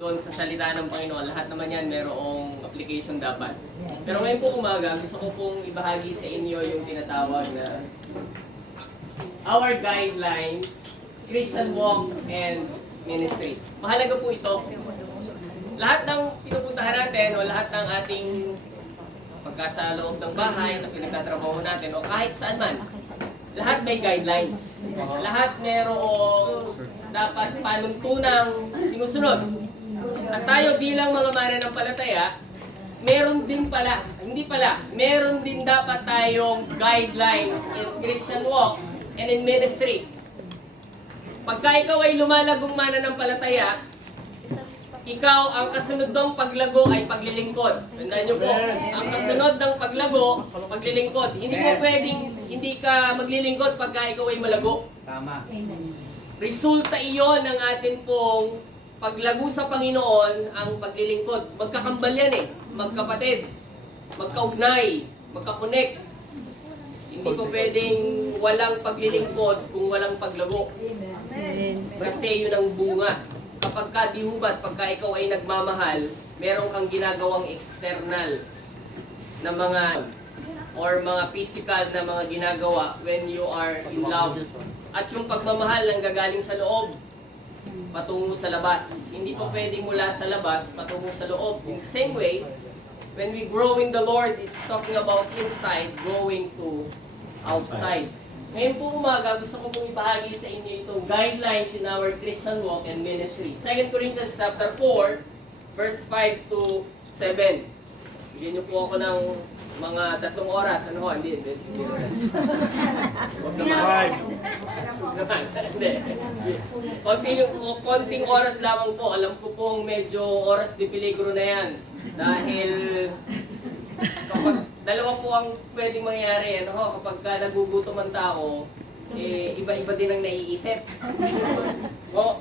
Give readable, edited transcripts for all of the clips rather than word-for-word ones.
doon sa salita ng Panginoon. Lahat naman yan merong application dapat. Pero ngayon po umaga, gusto ko pong ibahagi sa inyo yung tinatawag na our guidelines, Christian walk, and ministry. Mahalaga po ito. Lahat ng pinupuntahan natin o lahat ng ating pagkasa loob ng bahay na pinagtatrabaho natin o kahit saan man, lahat may guidelines. Lahat merong dapat panuntunang sinusunod. At tayo bilang mga mananampalataya, meron din dapat tayong guidelines in Christian walk and in ministry. Pagka ikaw ay lumalagong mananampalataya, ikaw, ang kasunod ng paglago ay paglilingkod. Tandaan niyo po, ang kasunod ng paglago, paglilingkod. Hindi mo pwedeng hindi ka maglilingkod pagka ikaw ay malago. Tama. Resulta iyon ng atin pong paglago sa Panginoon, ang paglilingkod. Magkakambal yan magkapatid, magkaugnay, magkakonek. Hindi po pwedeng walang paglilingkod kung walang paglago. Kasi yun ang bunga. Kapag ka dihubat, pagka ikaw ay nagmamahal, meron kang ginagawang external na mga or mga physical na mga ginagawa when you are in love. At yung pagmamahal ang gagaling sa loob, patungo sa labas. Hindi po pwedeng mula sa labas, patungo sa loob. In the same way, when we grow in the Lord, it's talking about inside, going to outside. Ngayon po umaga, gusto ko pong ibahagi sa inyo itong guidelines in our Christian walk and ministry. 2 Corinthians chapter 4, verse 5 to 7. Bigyan niyo po ako ng mga 3 oras. Ano ho? Hindi. Huwag naman. Konting oras lamang po. Alam ko pong medyo oras de peligro na yan. Dahil kapag dalawa po ang pwedeng mangyari, kapag nagugutom ang tao, iba-iba din ang naiisip.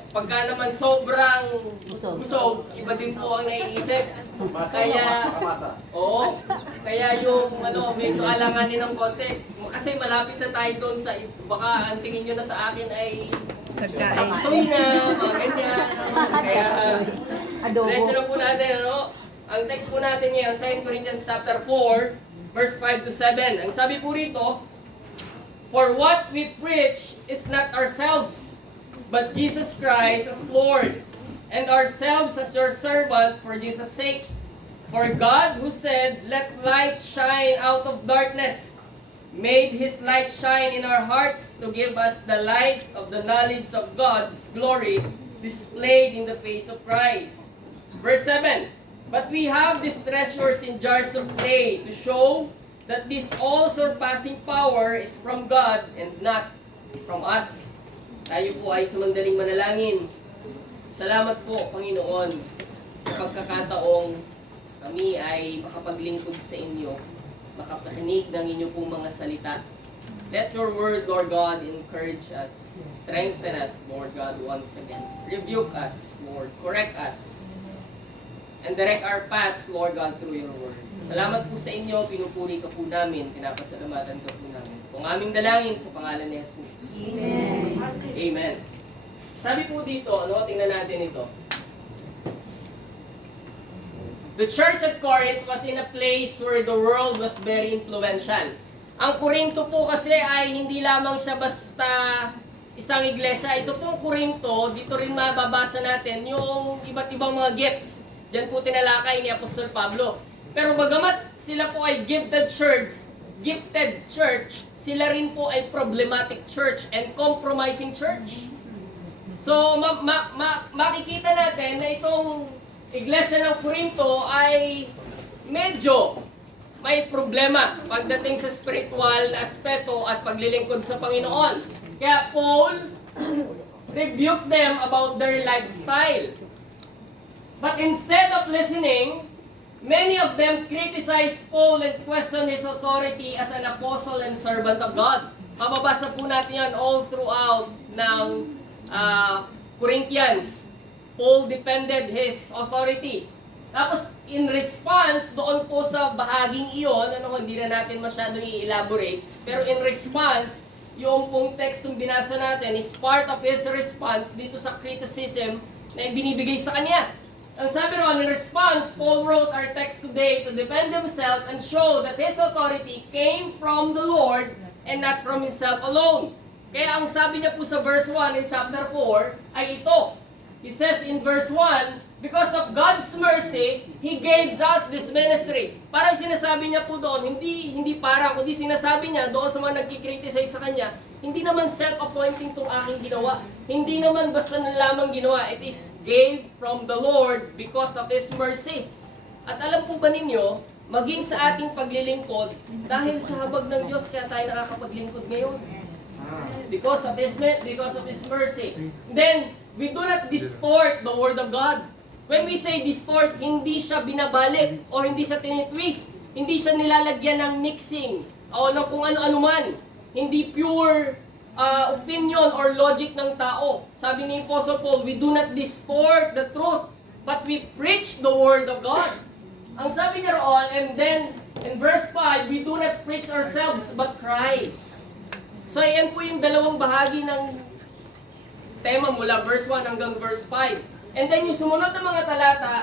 Pagka naman sobrang busog, iba din po ang naiisip. Kaya yung medyo alanganin ng konti. Kasi malapit na tayo doon sa, baka ang tingin nyo na sa akin ay chapsoy na, mga ganyan. Kaya, diretso na po natin, Ang text po natin ngayon, 2 Corinthians chapter 4, verse 5 to 7. Ang sabi po rito, for what we preach is not ourselves, but Jesus Christ as Lord, and ourselves as your servant for Jesus' sake. For God, who said, let light shine out of darkness, made His light shine in our hearts to give us the light of the knowledge of God's glory displayed in the face of Christ. Verse 7, but we have these treasures in jars of clay to show that this all-surpassing power is from God and not from us. Tayo po ay sumandaling manalangin. Salamat po, Panginoon, sa pagkakataong kami ay makapaglingkod sa inyo, makapakinig ng inyo pong mga salita. Let your word, Lord God, encourage us, strengthen us, Lord God, once again. Rebuke us, Lord, correct us, and direct our paths, Lord God, through your word. Salamat po sa inyo, pinupuri ka po namin, pinapasalamatan ka po namin. Kung aming dalangin sa pangalan ni Jesus. Amen. Amen. Sabi po dito, tingnan natin ito. The church at Corinth was in a place where the world was very influential. Ang Korinto po kasi ay hindi lamang siya basta isang iglesia. Ito pong Korinto, dito rin mababasa natin yung iba't ibang mga gifts. Diyan po tinalakay ni Apostol Pablo. Pero bagamat sila po ay gifted church, sila rin po ay problematic church and compromising church. So, makikita natin na itong iglesia ng Corinto ay medyo may problema pagdating sa spiritual na aspeto at paglilingkod sa Panginoon. Kaya Paul rebuked them about their lifestyle. But instead of listening, many of them criticized Paul and questioned his authority as an apostle and servant of God. Mababasa po natin yan all throughout ng Corinthians. Paul defended his authority. Tapos, in response, doon po sa bahaging iyon, hindi na natin masyadong i-elaborate, pero in response, yung pong tekstong binasa natin is part of his response dito sa criticism na ibinibigay sa kanya. Ang sabi ron, in response, Paul wrote our text today to defend himself and show that his authority came from the Lord and not from himself alone. Kaya ang sabi niya po sa verse 1 in chapter 4 ay ito. He says in verse 1, because of God's mercy, He gave us this ministry. Parang sinasabi niya po doon, hindi para, kundi sinasabi niya doon sa mga nagkikriticize sa Kanya, hindi naman self-appointing itong aking ginawa. Hindi naman basta na lamang ginawa. It is gave from the Lord because of His mercy. At alam po ba ninyo, maging sa ating paglilingkod, dahil sa habag ng Diyos, kaya tayo nakakapaglingkod ngayon. Because of His mercy. Then, we do not distort the Word of God. When we say distort, hindi siya binabalik o hindi siya tinitwist. Hindi siya nilalagyan ng mixing o ng kung ano-ano man. Hindi pure opinion or logic ng tao. Sabi ni Apostle Paul, we do not distort the truth, but we preach the Word of God. Ang sabi niya roon, and then in verse 5, we do not preach ourselves, but Christ. So, yan po yung dalawang bahagi ng tema mula verse 1 hanggang verse 5. And then yung sumunod na mga talata,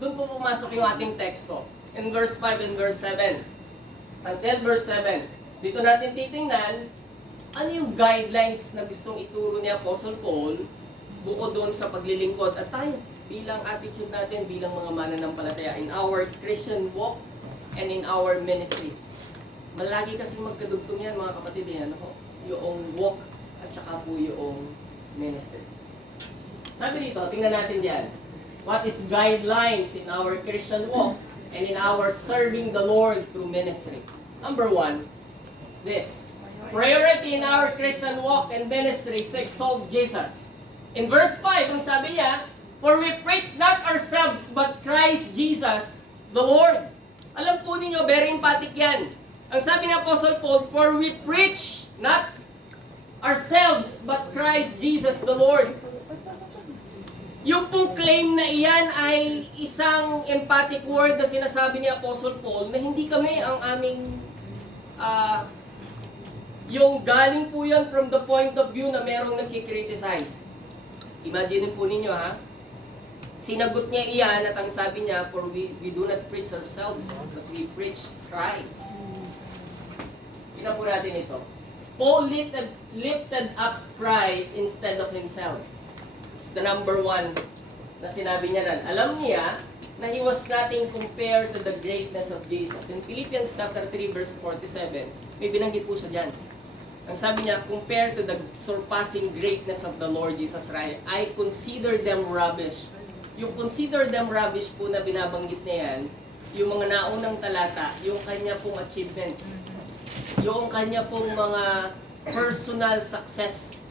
doon po pumasok yung ating teksto. In verse 5 and verse 7. Until verse 7. Dito natin titingnan, ano yung guidelines na gustong ituro ni Apostle Paul bukod doon sa paglilingkod. At tayo, bilang attitude natin, bilang mga mananampalataya, in our Christian walk and in our ministry. Malagi kasing magkadugtong yan mga kapatid, yan, yung walk at saka po yung ministry. Sabi dito, tingnan natin diyan. What is guidelines in our Christian walk and in our serving the Lord through ministry? Number 1 is this. Priority in our Christian walk and ministry is to exalt Jesus. In verse 5, ang sabi niya, for we preach not ourselves but Christ Jesus the Lord. Alam po ninyo, very emphatic yan. Ang sabi ni Apostle Paul, for we preach not ourselves but Christ Jesus the Lord. Yung pong claim na iyan ay isang emphatic word na sinasabi ni Apostle Paul na hindi kami ang aming yung galing po yan from the point of view na merong nagkikriticize. Imagine po ninyo ha, sinagot niya iyan at ang sabi niya, for we do not preach ourselves, but we preach Christ. Tingnan po natin ito. Paul lifted up Christ instead of himself. It's the number 1 na sinabi niya rin. Alam niya na he was nothing compared to the greatness of Jesus. In Philippians chapter 3 verse 47, may binanggit po siya dyan. Ang sabi niya, compared to the surpassing greatness of the Lord Jesus Christ, I consider them rubbish. Yung consider them rubbish po na binabanggit niya yan, yung mga naunang talata, yung kanya pong achievements, yung kanya pong mga personal success,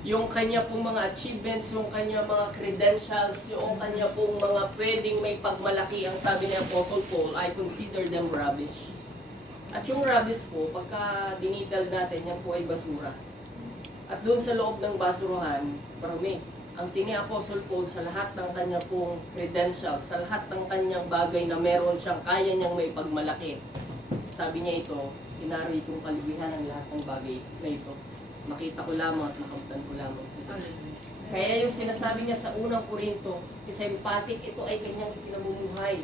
yung kanya pong mga achievements, yung kanya mga credentials, yung kanya pong mga pwedeng may pagmalaki, ang sabi ni Apostle Paul, I consider them rubbish. At yung rubbish po, pagka dinital natin, yan po ay basura. At doon sa loob ng basurahan, marami. Ang tingin ni Apostle Paul sa lahat ng kanya pong credentials, sa lahat ng kanyang bagay na meron siyang kaya niyang may pagmalaki. Sabi niya ito, inari itong kalibihan ng lahat ng bagay na ito. Makita ko lamang at makamtan ko lamang sa Diyos. Kaya yung sinasabi niya sa unang Korinto, is emphatic, ito ay kanyang pinamumuhay.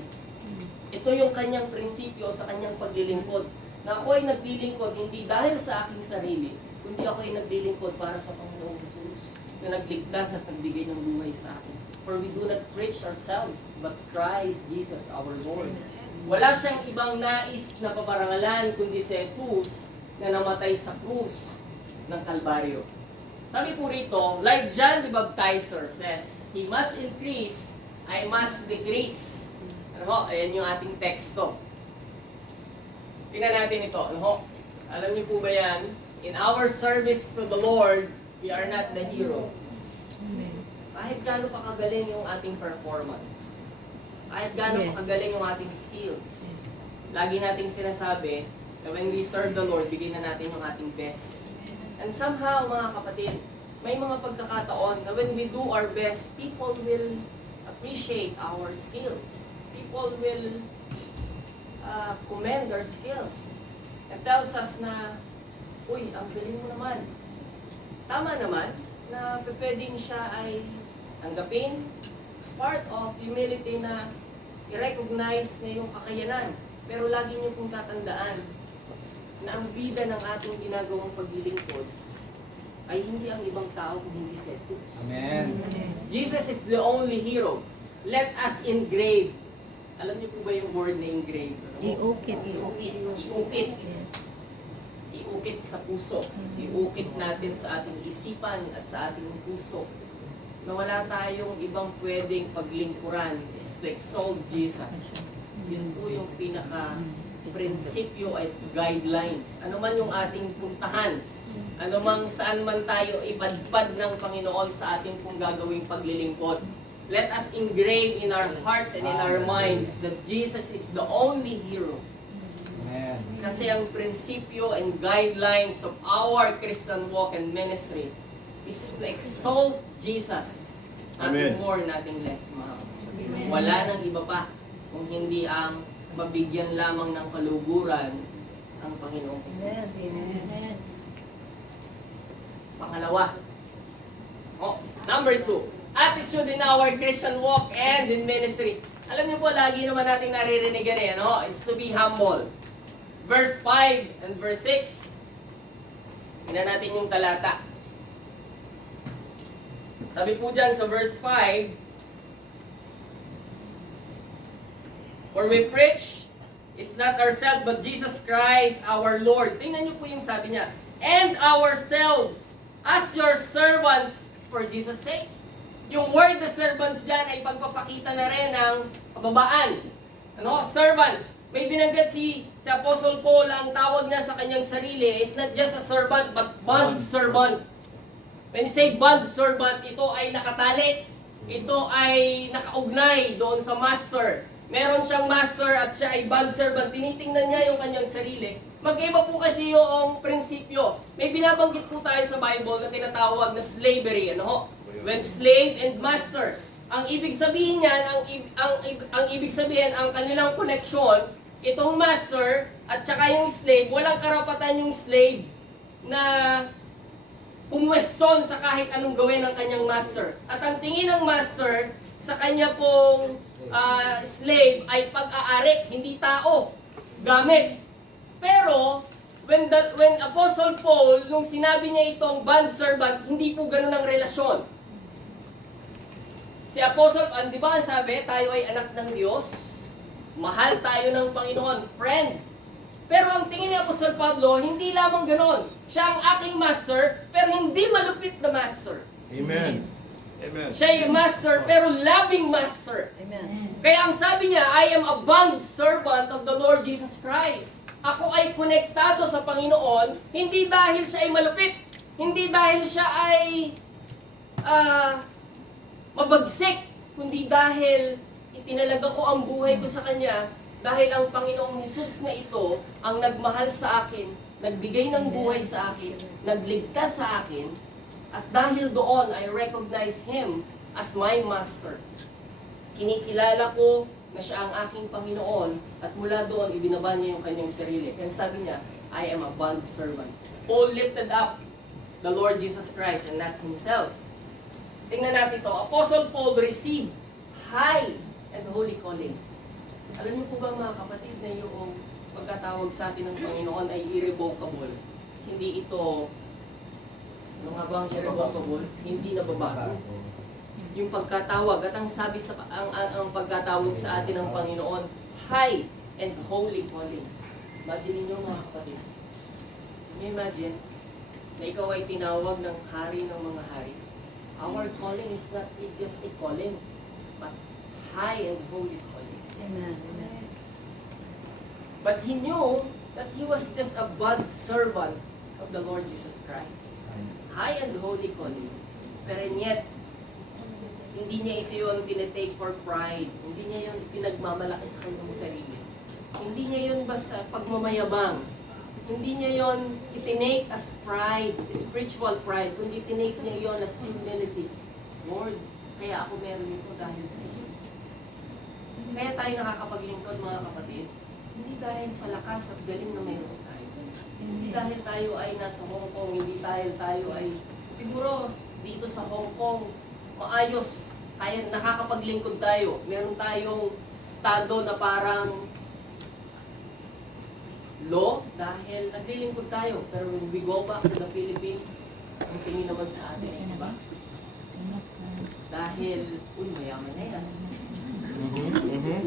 Ito yung kanyang prinsipyo sa kanyang paglilingkod. Na ako ay naglilingkod hindi dahil sa aking sarili, kundi ako ay naglilingkod para sa Panginoong Jesus na nagligtas at nagbigay ng buhay sa akin. For we do not preach ourselves, but Christ Jesus our Lord. Wala siyang ibang nais na paparangalan kundi si Jesus na namatay sa krus ng Kalbaryo. Sabi po rito, like John the Baptizer says, he must increase, I must decrease. Ano? Ayan yung ating teksto. Tingnan natin ito. Ano? Alam niyo po ba yan? In our service to the Lord, we are not the hero. Kahit gaano pa kagaling yung ating performance, kahit gaano pa kagaling yung ating skills, lagi nating sinasabi na when we serve the Lord, bigyan na natin yung ating best. And somehow, mga kapatid, may mga pagkakataon na when we do our best, people will appreciate our skills. People will commend our skills. It tells us na, uy, ang galing mo naman. Tama naman na pwedeng siya ay tanggapin, It's part of humility na i-recognize na yung kakayanan. Pero lagi niyo pong tatandaan na ang bida ng ating ginagawang paglilingkod ay hindi ang ibang tao kung hindi si Jesus. Amen. Jesus is the only hero. Let us engrave. Alam niyo po ba yung word na engrave? Iukit. Iukit. Yes. Iukit sa puso. Iukit natin sa ating isipan at sa ating puso. Na wala tayong ibang pwedeng paglingkuran is to exalt Jesus. Yun po yung pinaka-prinsipyo at guidelines. Ano man yung ating puntahan, ano mang saan man tayo ipadpad ng Panginoon sa ating pong gagawing paglilingkod. Let us engrave in our hearts and in our minds that Jesus is the only hero. Amen. Kasi ang prinsipyo and guidelines of our Christian walk and ministry is to exalt Jesus. Nothing Amen. more, nothing less, mga kapatid. Wala nang iba pa kung hindi ang mabigyan lamang ng kaluguran ang Panginoong Jesus. Pangalawa. Number 2. Attitude in our Christian walk and in ministry. Alam niyo po, lagi naman natin naririnig yan, is to be humble. Verse 5 and verse 6. Tingnan natin yung talata. Sabi po dyan sa verse 5, for we preach is not ourselves but Jesus Christ our Lord. Tingnan niyo po yung sabi niya. And ourselves as your servants for Jesus' sake. Yung word na servants dyan ay pagpapakita na rin ng kababaan. Servants. May binanggit si Apostle Paul, ang tawag niya sa kanyang sarili is not just a servant but bond servant. When you say bond servant, ito ay nakatali. Ito ay nakaugnay doon sa master. Meron siyang master at siya ay bond servant. Tinitingnan niya yung kanyang sarili. Mag-iba po kasi yung prinsipyo. May binabanggit po tayo sa Bible na tinatawag na slavery. When slave and master. Ang ibig sabihin niyan, ang ibig sabihin, ang kanilang connection, itong master at saka yung slave, walang karapatan yung slave na pumwestiyon sa kahit anong gawin ng kanyang master. At ang tingin ng master sa kanya pong slave ay pag-aari, hindi tao, gamit. Pero, when Apostle Paul, nung sinabi niya itong bondservant, hindi po ganun ang relasyon. Si Apostle, di ba sabi, tayo ay anak ng Diyos, mahal tayo ng Panginoon, friend. Pero ang tingin ni Apostle Pablo, hindi lamang ganon. Siya ang aking master, pero hindi malupit na master. Amen. Amen. Siya ay master, pero loving master. Amen. Kaya ang sabi niya, I am a bond servant of the Lord Jesus Christ. Ako ay konektado sa Panginoon, hindi dahil siya ay malupit, hindi dahil siya ay mabagsik, kundi dahil itinalaga ko ang buhay ko sa Kanya, dahil ang Panginoong Hesus na ito ang nagmahal sa akin, nagbigay ng buhay sa akin, nagligtas sa akin, at dahil doon I recognize Him as my Master. Kinikilala ko na siya ang aking Panginoon, at mula doon ibinaba niya yung kanyang sarili. Kaya sabi niya, I am a bond servant. Paul lifted up the Lord Jesus Christ and not himself. Tingnan natin ito. Apostle Paul received high and holy calling. Alam niyo po ba mga kapatid na yung pagkatawag sa atin ng Panginoon ay irrevocable? Hindi ito, ano nga ba ang irrevocable? Hindi nababago. Yung pagkatawag at ang sabi sa ang pagkatawag sa atin ng Panginoon, high and holy calling. Imagine niyo mga kapatid. Can you imagine na ikaw ay tinawag ng hari ng mga hari? Our calling is not just a calling, but high and holy calling. Amen. But he knew that he was just a bond servant of the Lord Jesus Christ. High and holy calling. Pero yet, hindi niya ito yung tinitake for pride. Hindi niya yung pinagmamalaki sa kanyang sarili. Hindi niya yun basta pagmamayabang. Hindi niya yon itinake as pride, spiritual pride, kundi itinake niya yon as humility. Lord, kaya ako meron ito dahil sa iyo. Kaya tayo nakakapaglingkod mga kapatid, hindi dahil sa lakas at galing na mayroon tayo. Hindi dahil tayo ay nasa Hong Kong, hindi dahil tayo ay, siguro dito sa Hong Kong, maayos kaya nakakapaglingkod tayo. Meron tayong estado na parang law dahil naglilingkod tayo. Pero when we go back to the Philippines, ang tingin naman sa atin ay iba. Dahil, mayaman na yan.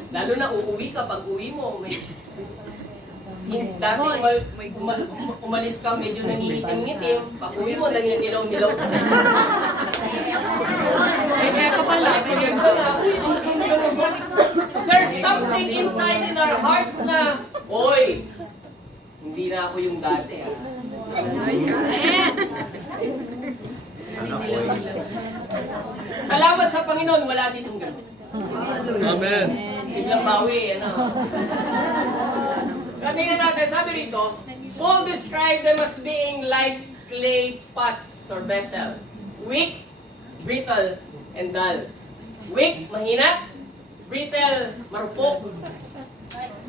Lalo na uuwi ka, pag uwi mo, dati umalis ka, medyo nangingitim-ngitim. Pag uwi mo, nangingilaw-nilaw ka na. There's something inside in our hearts na, oy, hindi na ako yung dati. Salamat sa Panginoon, wala din yung gano'n. Amen. Biglang bawi, ano. Tingnan natin, sabi rito, Paul described them as being like clay pots or vessel. Weak, brittle, and dull. Weak, mahina. Brittle, marupok.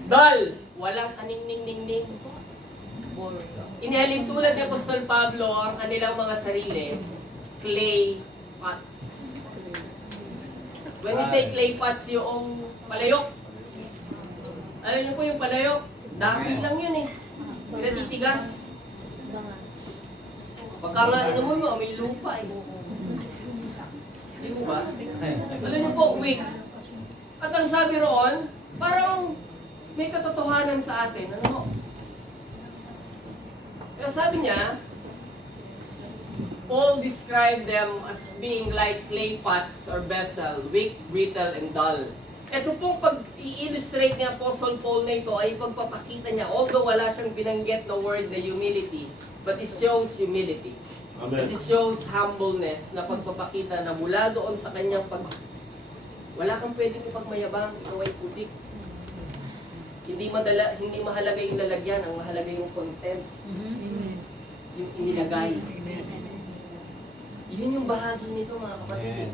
Dull, walang kaning-ning-ning-ning. Inihalin tulad ni Apostol Pablo ang kanilang mga sarili, clay pots. When we say clay pots, yung palayok. Alam niyo po yung palayok? Dahil lang yun eh. Pinatitigas. Pagka nga inamoy mo, may lupa eh. Hindi mo ba? Alam niyo po, weak. At ang sabi roon, parang may katotohanan sa atin. Ano? Kaya sabi niya, Paul described them as being like clay pots or vessel, weak, brittle, and dull. Ito pong pag-i-illustrate ni Apostle Paul na ito ay pagpapakita niya, although wala siyang binanggit na word na humility, but it shows humility. Amen. It shows humbleness na pagpapakita na mula doon sa kanyang wala kang pwedeng ipagmayabang, ikaw ay putik. Hindi mahalaga yung lalagyan, ang mahalaga yung content. Yung inilagay. Yun yung bahagi nito mga kapatid.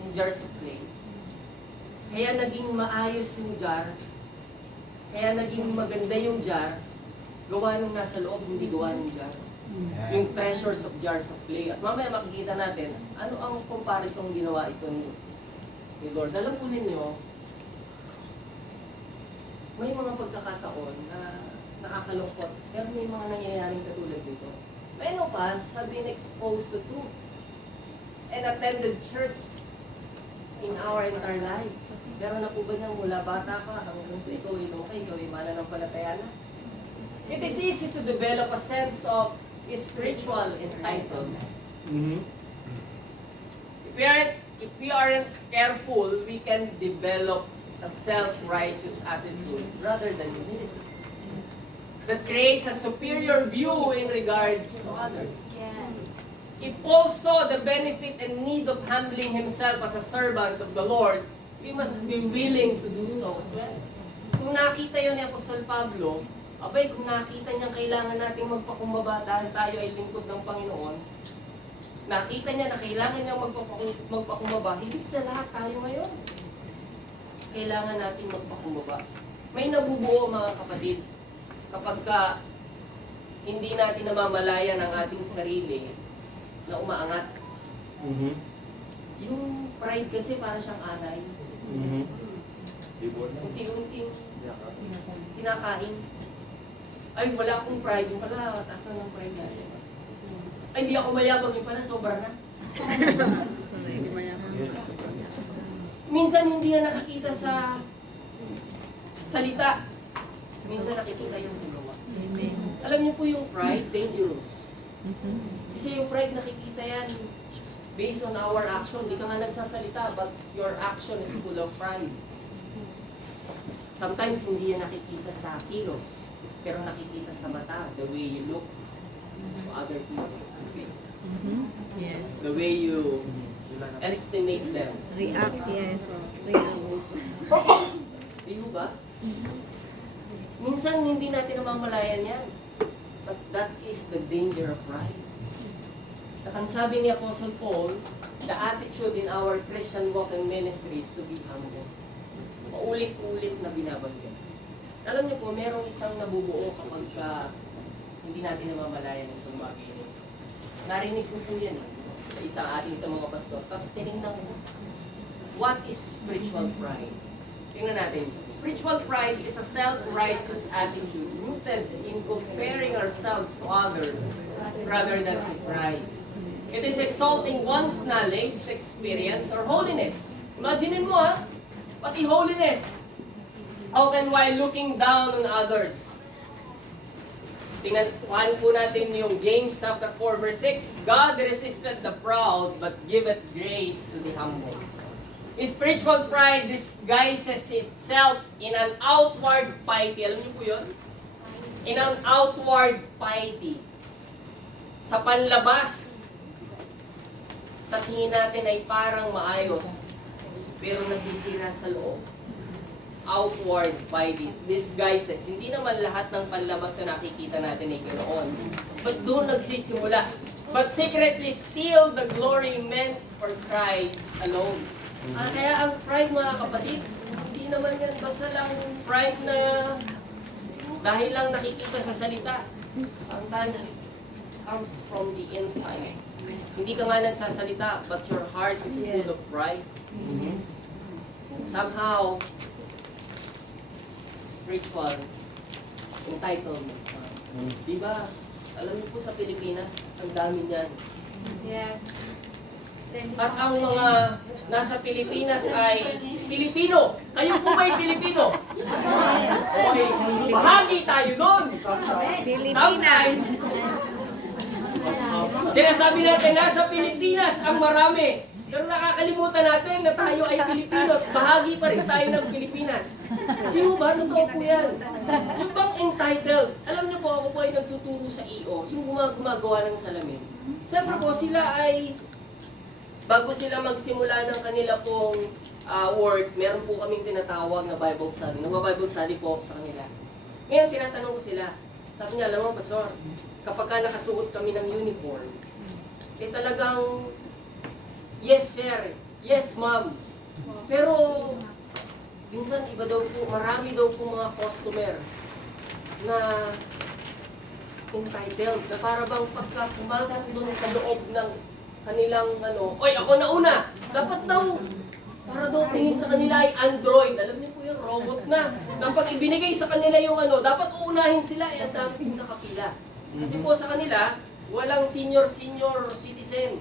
Yung jars of clay. Kaya naging maayos yung jar. Kaya naging maganda yung jar. Gawa nung nasa loob, hindi gawa ng jar. Yung treasures of jars of clay. At mamaya makikita natin, ano ang comparison ginawa ito ni Lord. Alam po ninyo, may mga pagkakataon na nakakalungkot. Pero may mga nangyayaring katulad dito. Many of us have been exposed to truth and attended church in our entire lives. Meron na po ba niyang mula bata ka hanggang sa ikaw ay mananampalataya na? It is easy to develop a sense of spiritual entitlement. If we aren't careful, we can develop a self-righteous attitude rather than humility that creates a superior view in regards to others. If Paul saw the benefit and need of humbling himself as a servant of the Lord, we must be willing to do so as well. Kung nakita yun ni Apostol Pablo, abay, kung nakita niya kailangan nating magpakumbaba dahil tayo ay lingkod ng Panginoon, nakita niya na kailangan niya magpakumbaba, higit sa lahat tayo ngayon. Kailangan natin magpakumbaba. May nabubuo mga kapatid, kapag hindi natin namamalayan ang ating sarili na umaangat. Yung pride kasi para siyang anay. Unti-unting kinakain. Ay, wala akong pride. Yung pala, taas na ng pride natin. Ay, hindi ako mayabang. Yung pala, sobra na. Minsan hindi yan nakikita sa salita. Minsan nakikita yan sa gawa. Alam niyo po yung pride, dangerous. Kasi yung pride nakikita yan based on our action. Hindi ka nga nagsasalita, but your action is full of pride. Sometimes hindi yan nakikita sa kilos, pero nakikita sa mata, the way you look to other people. Yes. The way you estimate them. React, yes. React. Di mo ba? Minsan hindi natin namamalayan yan. But that is the danger of pride. At ang sabi ni Apostle Paul, the attitude in our Christian walk and ministry is to be humble. Paulit-ulit na binabanggit. Alam niyo po, merong isang nabubuo kapag hindi natin namamalayan itong bagay nito. Narinig ko po yan sa isa ating sa mga pastor. Tapos tinignan ko, what is spiritual pride? Tingnan natin. Spiritual pride is a self-righteous attitude rooted in comparing ourselves to others rather than to Christ. It is exalting one's knowledge, experience, or holiness. Imaginin mo pati holiness. Often while looking down on others. Tingnan po natin yung James chapter 4 verse 6. God resisted the proud but giveth grace to the humble. Spiritual pride disguises itself in an outward piety. Alam niyo po yun? In an outward piety. Sa panlabas, sa tingin natin ay parang maayos, pero nasisira sa loob. Outward piety disguises. Hindi naman lahat ng panlabas na nakikita natin ay ganoon. But doon nagsisimula. But secretly still the glory meant for Christ alone. Kaya ang pride, mga kapatid, hindi naman yan basta lang pride na dahil lang nakikita sa salita. Sometimes it comes from the inside. Hindi ka nga nagsasalita, but your heart is full of pride. And somehow, spiritual entitlement. Diba? Alam niyo po sa Pilipinas, ang dami niyan. Yes. At ang mga nasa Pilipinas ay Pilipino. Kayo po ba'y Pilipino? Okay. Bahagi tayo doon. Sometimes, kaya sabi natin, nasa Pilipinas ang marami. Pero nakakalimutan natin na tayo ay Pilipino at bahagi pa rin tayo ng Pilipinas. Di mo ba? Totoo po yan. Yung bang entitled, alam niyo po ako po ay nagtuturo sa EO, yung gumagawa ng salamin. Siyempre po sila ay bago sila magsimula ng kanila pong work, meron po kaming tinatawag na Bible study. Nagba-Bible study po ako sa kanila. Ngayon, tinatanong ko sila. Sabi niya, alam mo, Pastor, kapag ka nakasuot kami ng uniform, eh talagang, yes sir, yes ma'am. Pero, minsan iba daw po, marami daw po mga customer na entitled, na para bang pagka pumasok doon sa loob ng kanilang oy ako na una. Dapat daw, para daw tingin sa kanila ay Android. Alam niyo po yung robot na. Nang pag ibinigay sa kanila yung dapat uunahin sila, ang dami yung nakapila. Kasi po sa kanila, walang senior citizen.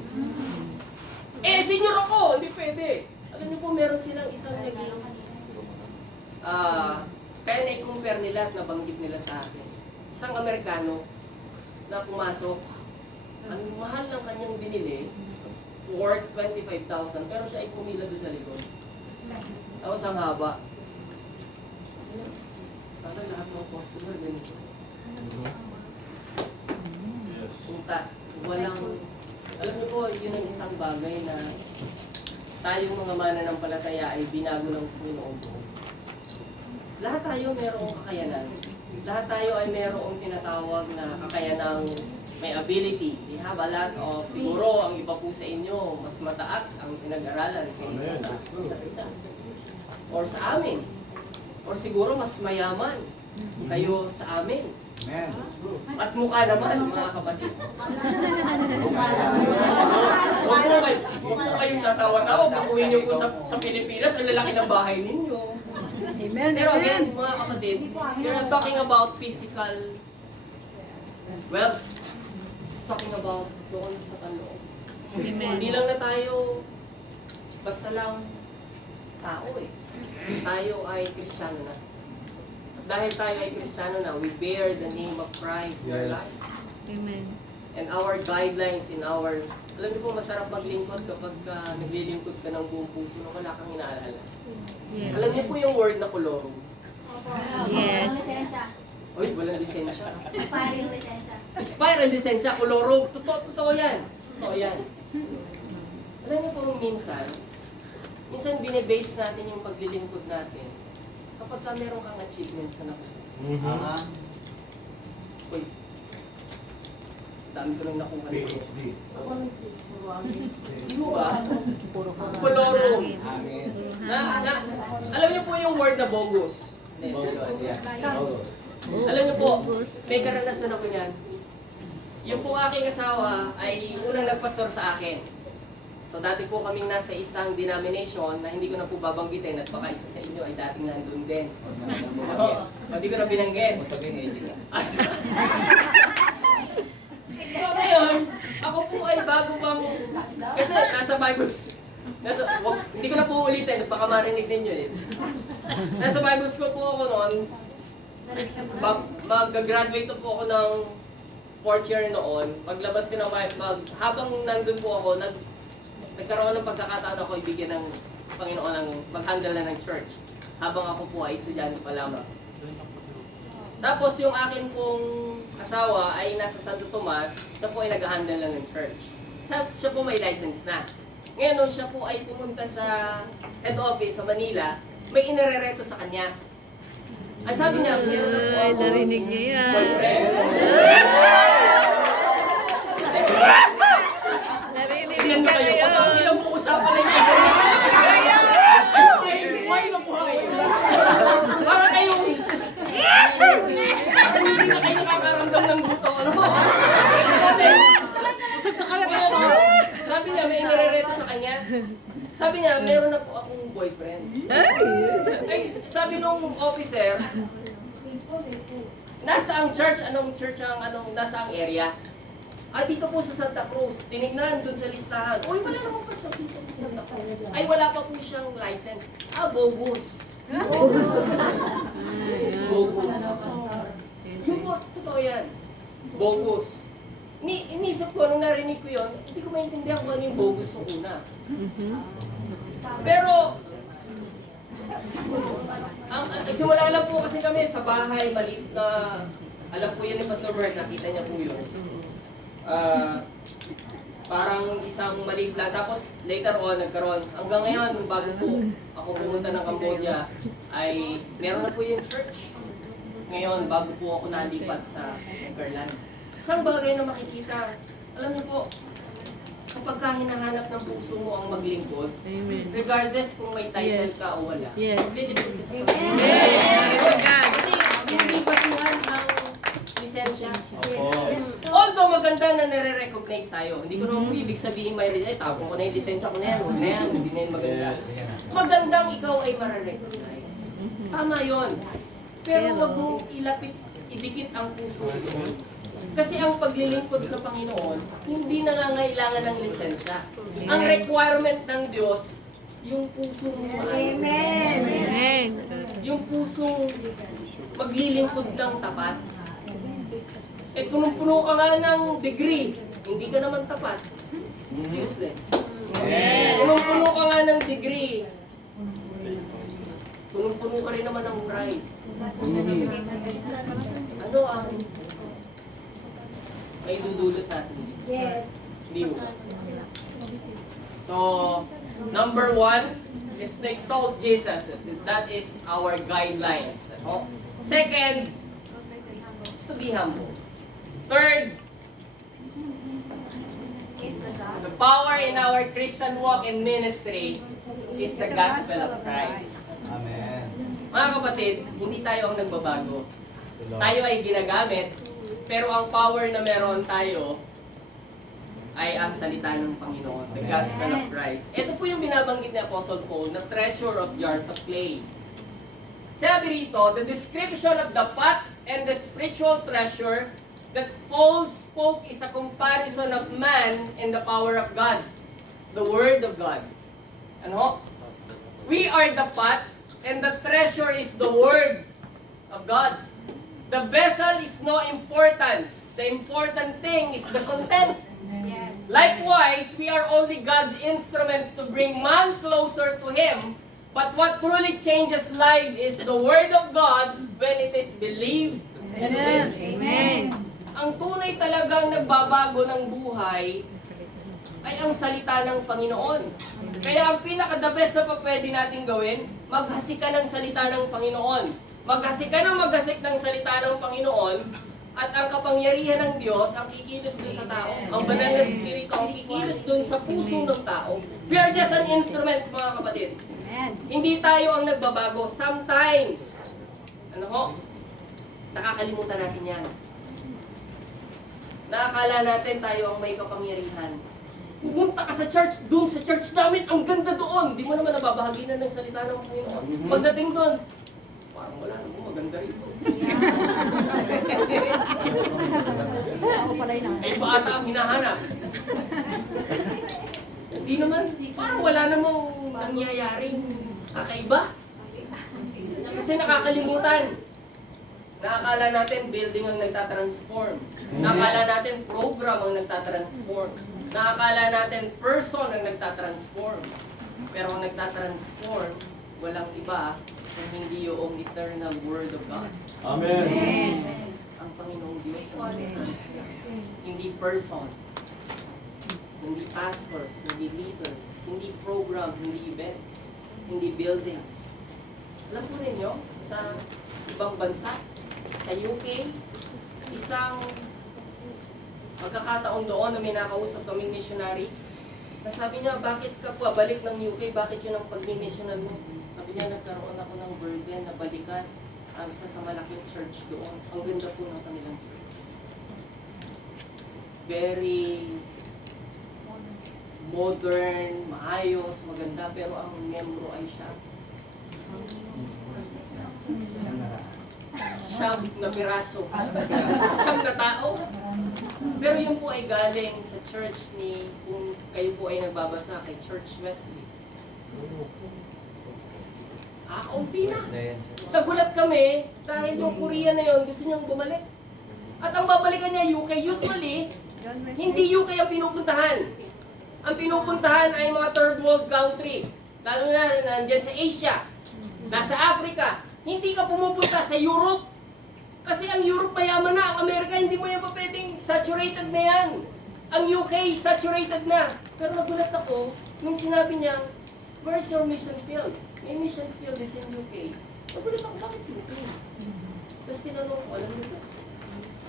Senior ako, hindi pwede. Alam niyo po, meron silang isang naging, kaya na-compare nila at nabanggit nila sa akin. Isang Amerikano na pumasok, ang mahal ng kanyang binili, worth 25,000, pero siya ay pumila doon sa likod. Tapos ang haba. Para lahat ng customer ganito. Walang, alam niyo po, yun ang isang bagay na tayong mga mananampalataya ay binago ng Panginoon po. Lahat tayo mayroong kakayanan. Lahat tayo ay mayroong tinatawag na kakayanang may ability. We have a lot of, siguro ang iba po sa inyo, mas mataas ang pinag-aralan kaysa sa isa. Or sa amin. Or siguro mas mayaman kayo sa amin. Amen. At mukha naman, mga kapatid. Huwag po kayong natawa-tawa. Pakuhin niyo po sa Pilipinas, ang lalaki ng bahay ninyo. Amen. Pero again, mga kapatid, you're not talking about physical wealth. Talking about doon sa kaloob. Hindi lang na tayo basta lang tao Tayo ay Kristiyano na. At dahil tayo ay Kristiyano na, we bear the name of Christ in our lives. Amen. And our guidelines in our... Alam niyo po, masarap maglingkod kapag naglilingkod ka ng buong puso na wala kang inaalala. Yes. Alam niyo po yung word na koloro. Yes. Uy, walang lisensya. Expiring lisensya. Expire ang lisensya, koloro. Totoo yan. Totoo yan. Alam niyo po minsan binibase natin yung paglilingkod natin kapag ka meron kang achievement sa nakuha. Uy, dami ko lang nakuha nito. Di mo ba? Koloro. Amen. Alam niyo po yung word na bogus. Alam niyo po, may karanasan ako niyan. Yung po aking asawa ay unang nagpastor sa akin. So dati po kaming nasa isang denomination na hindi ko na po babanggitin at baka isa sa inyo ay dating nandun din. Hindi ko na binanggit. So ngayon, ako po ay bago pang, kasi nasa Bible, hindi ko na po ulitin, baka marinig ninyo eh. Nasa Bible school po ako noon, mag-graduate po ako ng 4th year noon. Paglabas ko ng habang nandun po ako, nagkaroon ng pagkakataon ako ibigyan ng Panginoon ng mag-handle na ng church. Habang ako po ay estudyante pa lamang. Tapos yung akin pong asawa ay nasa Santo Tomas, siya po ay nag-handle lang ng church. Siya po may license na. Ngayon, nung siya po ay pumunta sa head office sa Manila, may inarereto sa kanya. Ay sabi niya, meron na po ako Narinig niya yan. boyfriend. Narinig Tingnan mo ka kayo, ngayon. kapag ilang uusapan na niya. Ay, buhay na buhay. Para kayong, parang hindi na kayo nakakaramdam ng gusto. Ano ba? Sabi niya, may inarereto sa kanya. Sabi niya, meron na po akong boyfriend. Ay, sabi nung officer, nasa ang church, nasa ang area? Dito po sa Santa Cruz. Tinignan dun sa listahan. Uy, wala naman pa sa dito. Ay, wala pa po siyang license. Bogus. Bogus. Yung po, totoo yan. Bogus. Inisip ko, nung narinig ko yun, hindi ko maintindihan kung ano yung bogus nung una. Pero, simula lang po kasi kami sa bahay, maliit na, alam po yan ni Pastor Bert, nakita niya po yun. Parang isang maliit lang. Tapos later on, nagkaroon. Hanggang ngayon, bago po ako pumunta ng Cambodia, ay meron na po yung church. Ngayon, bago po ako nalipat sa Garland. Isang bagay na makikita, alam niyo po, kapag ka hinahanap ng puso mo ang maglingkod, Amen. regardless kung may title Yes. ka o wala, Yes. maglilingkod ka sa Yes. Panginoon. Kasi hindi basihan ng lisensya. Although maganda na nare-recognize tayo, hindi ko naman po ibig sabihin may tapos ko na yung lisensya ko na yan, huwag na yan, hindi na yan maganda. Magandang ikaw ay mare-recognize. Tama yun. Pero huwag mong idikit ang puso mo. Kasi ang paglilingkod sa Panginoon, hindi nangangailangan ng lisensya. Ang requirement ng Diyos, yung puso mo. Amen. Amen. Yung puso maglilingkod ng tapat. Punong-puno ka nga ng degree, hindi ka naman tapat. It's useless. Punong-puno ka nga ng degree, punong-puno ka rin naman ng pride. Ano ang may dudulot natin? Yes. Hindi mo. So, number 1 is to exalt Jesus. That is our guidelines. Second, is to be humble. Third, the power in our Christian walk and ministry is the gospel of Christ. Amen. Mga kapatid, hindi tayo ang nagbabago. Tayo ay ginagamit, pero ang power na meron tayo ay ang salita ng Panginoon, the gospel of Christ. Ito po yung binabanggit ni Apostle Paul na treasure of jars of clay. Sabi rito, the description of the pot and the spiritual treasure that Paul spoke is a comparison of man and the power of God, the Word of God. Ano? We are the pot and the treasure is the Word of God. The vessel is no importance. The important thing is the content. Likewise, we are only God's instruments to bring man closer to Him. But what truly changes life is the Word of God when it is believed and read. Amen. Ang tunay talagang nagbabago ng buhay ay ang salita ng Panginoon. Kaya ang pinaka-the best na pa pwede natin gawin, maghasik ka ng salita ng Panginoon. Maghasik ka ng salita ng Panginoon at ang kapangyarihan ng Diyos ang kikilos dun sa tao. Ang banal na spirito ang kikilos dun sa puso ng tao. We are just an instrument, mga kapatid. Hindi tayo ang nagbabago. Sometimes, nakakalimutan natin yan. Nakakala natin tayo ang may kapangyarihan. Pumunta ka sa church, doon sa church namin, ang ganda doon. Di mo naman nababahaginan ng salita ng Panginoon. Pagdating doon, parang wala naman, maganda rito. Eh, iba ata ang hinahanap. Hindi naman, parang wala namang nangyayaring kakaiba. Kasi nakakalimutan. Nakakala natin building ang nagtatransform. Nakakala natin program ang nagtatransform. Nakakala natin person ang nagtatransform. Pero ang nagtatransform, walang iba kung hindi yung eternal Word of God. Amen. Ang Panginoong Diyos ang nagtatransform. Hindi person. Hindi pastors, hindi leaders, hindi program, hindi events, hindi buildings. Alam po ninyo, sa ibang bansa, sa UK, isang magkakataon doon na may nakausap kaming missionary, na sabi niya, bakit ka pabalik ng UK, bakit yun ang pag-missional mo? Sabi niya, nagkaroon ako ng burden na balikan ang isa sa malaking church doon. Ang ganda po ng kanilang church. Very modern, maayos, maganda, pero ang membro ay siya. Siyam na piraso. Siyam na tao. Pero yun po ay galing sa church ni, kung kayo po ay nagbabasa kay Church Wesley. Kaunti na. Nagulat kami dahil yung Korea na yun gusto niyang bumalik. At ang babalikan niya UK, usually, hindi UK ang pinupuntahan. Ang pinupuntahan ay mga third world country. Lalo na nandyan sa Asia, nasa Africa. Hindi ka pumupunta sa Europe. Kasi ang Europe mayaman na, ang Amerika hindi mo yan pa pwedeng saturated na yan. Ang UK saturated na. Pero nagulat ako nung sinabi niya, where's your mission field? May mission field is in UK. Nagulat ako, bakit UK? Tapos tinanong ko, alam niyo po,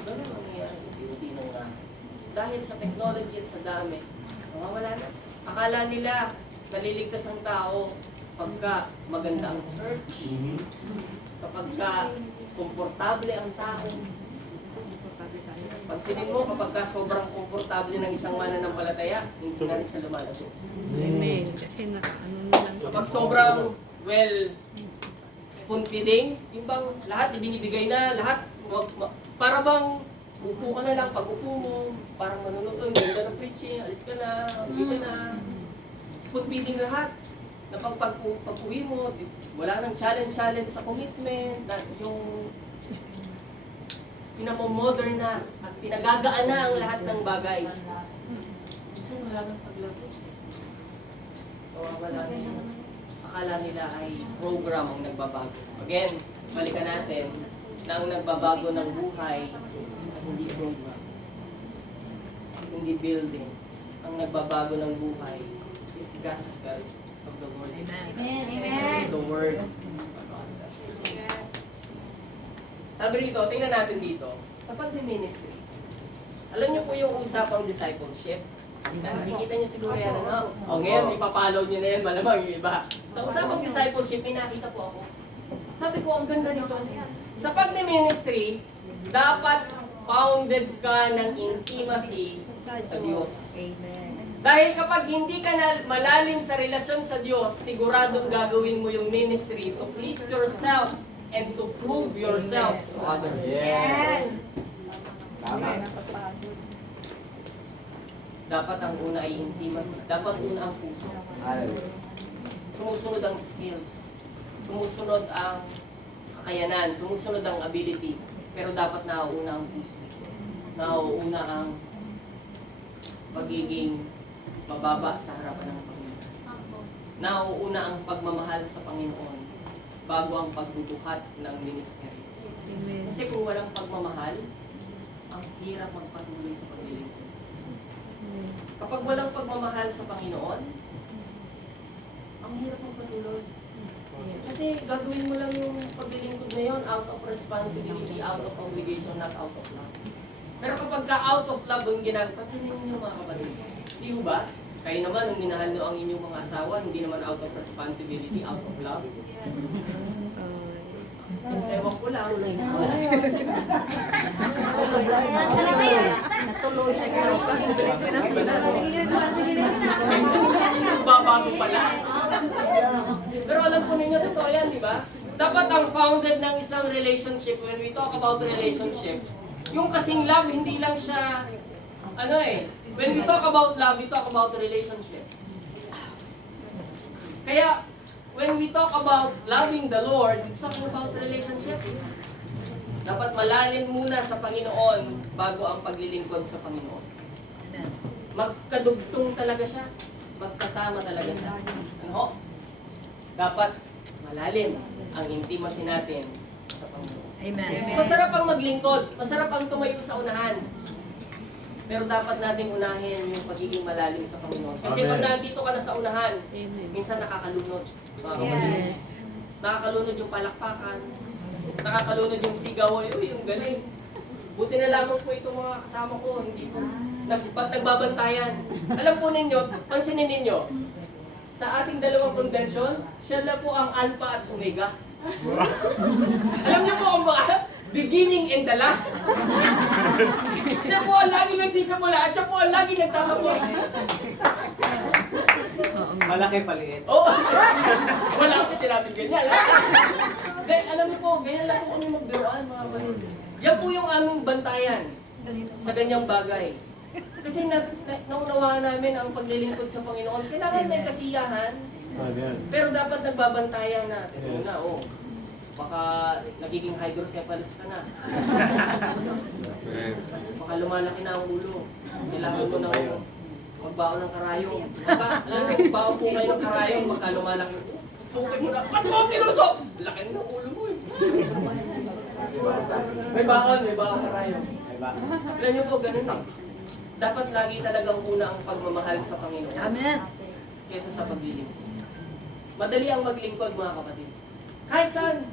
ano ang nangyayari? Hindi na nga. Dahil sa technology at sa dami, wala na. Akala nila naliligtas ang tao pagka maganda ang church, kapag komportable ang tao. Pansinin mo, kapag sobrang komportable ng isang mananampalataya, hindi na rin siya lumalago. Amen. Kasi ano na lang. Kapag sobrang, well, spoon feeding, yung bang lahat ibinibigay na, lahat, para bang upo ka na lang, pag upo mo, parang manunod, ganda ng preaching, alis ka na, uwi ka na. Spoon feeding lahat. Na pag-uwi mo, wala nang challenge sa commitment, at yung pinamomodern na at pinagagaan na ang lahat ng bagay. Minsan wala nang paglago. Wala na. Akala nila ay program ang nagbabago. Again, balikan natin na ang nagbabago ng buhay ay hindi program, hindi buildings. Ang nagbabago ng buhay is gospel of the Lord. Amen. The Word. Sabi rito, tingnan natin dito, sa pag-ministry. Alam niyo po yung usapang discipleship? Nakikita niyo siguro yan, ano? O ngayon, ipapollow niyo na yan, malamang yung iba. Sa usapang discipleship, pinakita po ako. Sabi ko, ang ganda nito. Sa pag-ministry, dapat founded ka ng intimacy sa Diyos. Dahil kapag hindi ka na malalim sa relasyon sa Diyos, siguradong gagawin mo yung ministry to please yourself and to prove yourself to others. Yes. Tama. Dapat ang una ay intimacy. Dapat una ang puso. Sumusunod ang skills. Sumusunod ang kakayanan. Sumusunod ang ability. Pero dapat nauuna ang puso. Nauuna ang pagiging mababa sa harapan ng Panginoon. Nauuna ang pagmamahal sa Panginoon bago ang pagbubuhat ng ministry. Amen. Kasi kung walang pagmamahal, ang hirap magpatuloy sa paglilingkod. Kapag walang pagmamahal sa Panginoon, ang hirap magpatuloy. Kasi gagawin mo lang yung paglilingkod na yun out of responsibility, out of obligation, not out of love. Pero kapag out of love ang ginagawa, pansinin niyo mga kapatid. Di ba? Kayo naman, nung minahal nyo ang inyong mga asawa, hindi naman out of responsibility, out of love. Ewan ko lang. Babago pala. Pero alam po ninyo, totoo yan, di ba? Dapat ang founded ng isang relationship, when we talk about relationship, yung kasing love, hindi lang siya, when we talk about love, we talk about relationship. Kaya, when we talk about loving the Lord, it's talking about relationship. Dapat malalim muna sa Panginoon bago ang paglilingkod sa Panginoon. Magkadugtong talaga siya. Magkasama talaga siya. Ano? Dapat malalim ang intimacy natin sa Panginoon. Amen. Masarap ang maglingkod. Masarap ang tumayo sa unahan. Pero dapat nating unahin yung pagiging malalim sa Panginoon. Kasi pag nandito ka na sa unahan, Amen. minsan nakakalunod. Mga kapatid. Yes. Nakakalunod yung palakpakan. Nakakalunod yung sigaw. Uy, yung galing. Buti na lamang po itong mga kasama ko. Hindi po. Pag nagbabantayan. Alam po ninyo, pansinin ninyo, sa ating dalawang convention, siya na po ang Alpha at Omega. Alam niyo po kung bakit? Beginning and the last. Siya po ang lagi nagsisimula at siya po ang lagi nagtatapos. Malaki paliit. Oo. Wala ko sinabi ganyan. Then, alam niyo po, ganyan lang po kami magbiroan, mga kapatid. Yan po yung aming bantayan sa ganyang bagay. Kasi naunawaan namin ang paglilingkod sa Panginoon. Kailangan may kasiyahan, pero dapat nagbabantayan natin. Una, baka nagiging hydrocephalus ka na. Baka lumalaki na ang ulo. Kailangan mo na magbaon ng karayong. Alam mo, magbaon po kayo ng karayong, baka lumalaki. Sukin mo na, ba't mo ang tinusok? Laki ng ulo mo eh. May baon karayong. Alam niyo po, ganun eh. Dapat lagi talagang una ang pagmamahal sa Panginoon. Amen. Kesa sa paglilingkod. Madali ang maglingkod, mga kapatid. Kahit saan.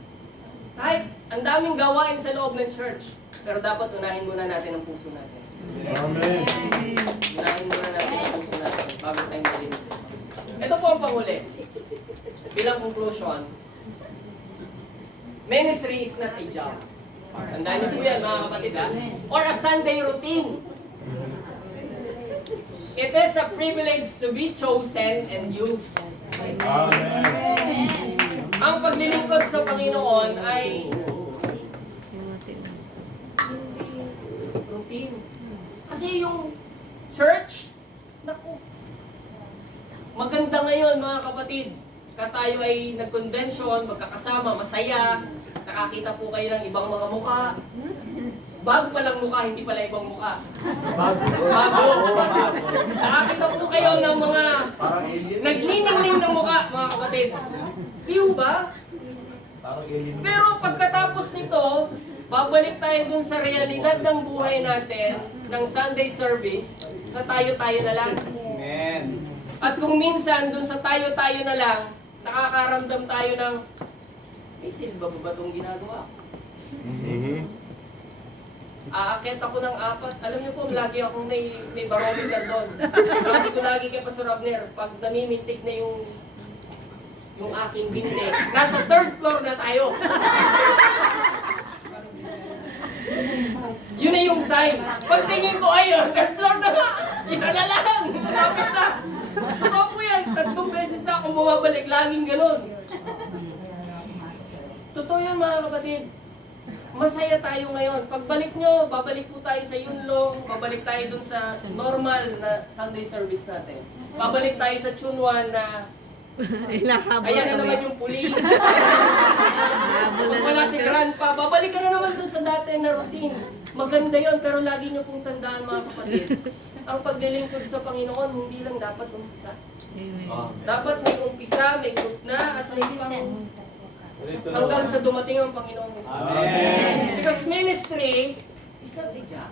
Kahit ang daming gawain sa loob ng church. Pero dapat unahin muna natin ang puso natin. Amen. Unahin muna natin ang puso natin bago tayo maglingkod. Ito po ang panghuli. Bilang conclusion, ministry is not a job. Tandaan niyo po yan, mga kapatid, ha? Or a Sunday routine. It is a privilege to be chosen and used. Amen. Ang paglilingkod sa Panginoon ay routine. Kasi yung church, naku, maganda ngayon mga kapatid. Tayo ay nag-convention, magkakasama, masaya, nakakita po kayo ng ibang mga mukha. Bago palang mukha, hindi pala ibang mukha. Bago. Nakakita po kayo ng mga nagniningning ng mukha, mga kapatid. Di ba? Pero pagkatapos nito, babalik tayo dun sa realidad ng buhay natin, ng Sunday service, na tayo-tayo na lang. Amen. At kung minsan, dun sa tayo-tayo na lang, nakakaramdam tayo ng, may silba ba itong ginagawa? Aakit ako ng 4. Alam niyo po, lagi akong may barometer doon. Sabi ko lagi kay Pastor Abner, pag namimintik na yung aking binte, nasa 3rd floor na tayo. Yun na yung sign. Pagtingin ko, ay, 3rd floor na nga. Isa na lang. Malapit na. Totoo po yan. 3 beses na akong bumabalik. Laging ganun. Totoo yan, mga kapatid. Masaya tayo ngayon. Pagbalik nyo, babalik po tayo sa Yunlong, babalik tayo dun sa normal na Sunday service natin. Babalik tayo sa Chunwan na ayan na naman yung pulis. Kung wala si Grandpa, babalik ka na naman dun sa dati na routine. Maganda yon, pero lagi nyo pong tandaan, mga kapatid. Ang paglilingkod sa Panginoon, hindi lang dapat umpisa. Dapat may umpisa, may gitna, at may pang hanggang sa dumating ang Panginoon Jesus. Amen. Because ministry is not a job.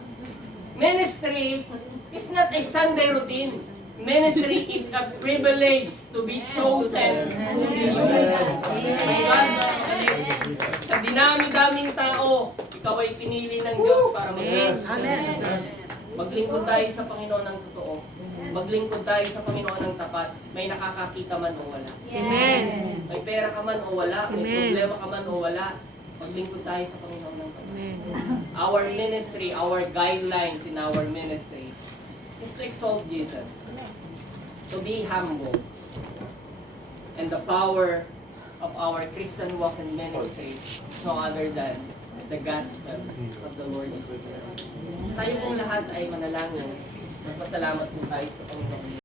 Ministry is not a Sunday routine. Ministry is a privilege to be chosen to be used by God. Sa dinami-daming tao, ikaw ay pinili ng Diyos para mag-use. Maglingkod tayo sa Panginoon ng totoo. Maglingkod tayo sa Panginoon ng tapat. May nakakakita man o wala. Amen. May pera ka man o wala. May Amen. problema ka man o wala. Maglingkod tayo sa Panginoon ng Panginoon. Amen. Our ministry, our guidelines in our ministry is to exalt Jesus, to be humble, and the power of our Christian walk and ministry is no other than the gospel of the Lord Jesus Christ. Tayo pong lahat ay manalangin. Magpasalamat po tayo sa Panginoon.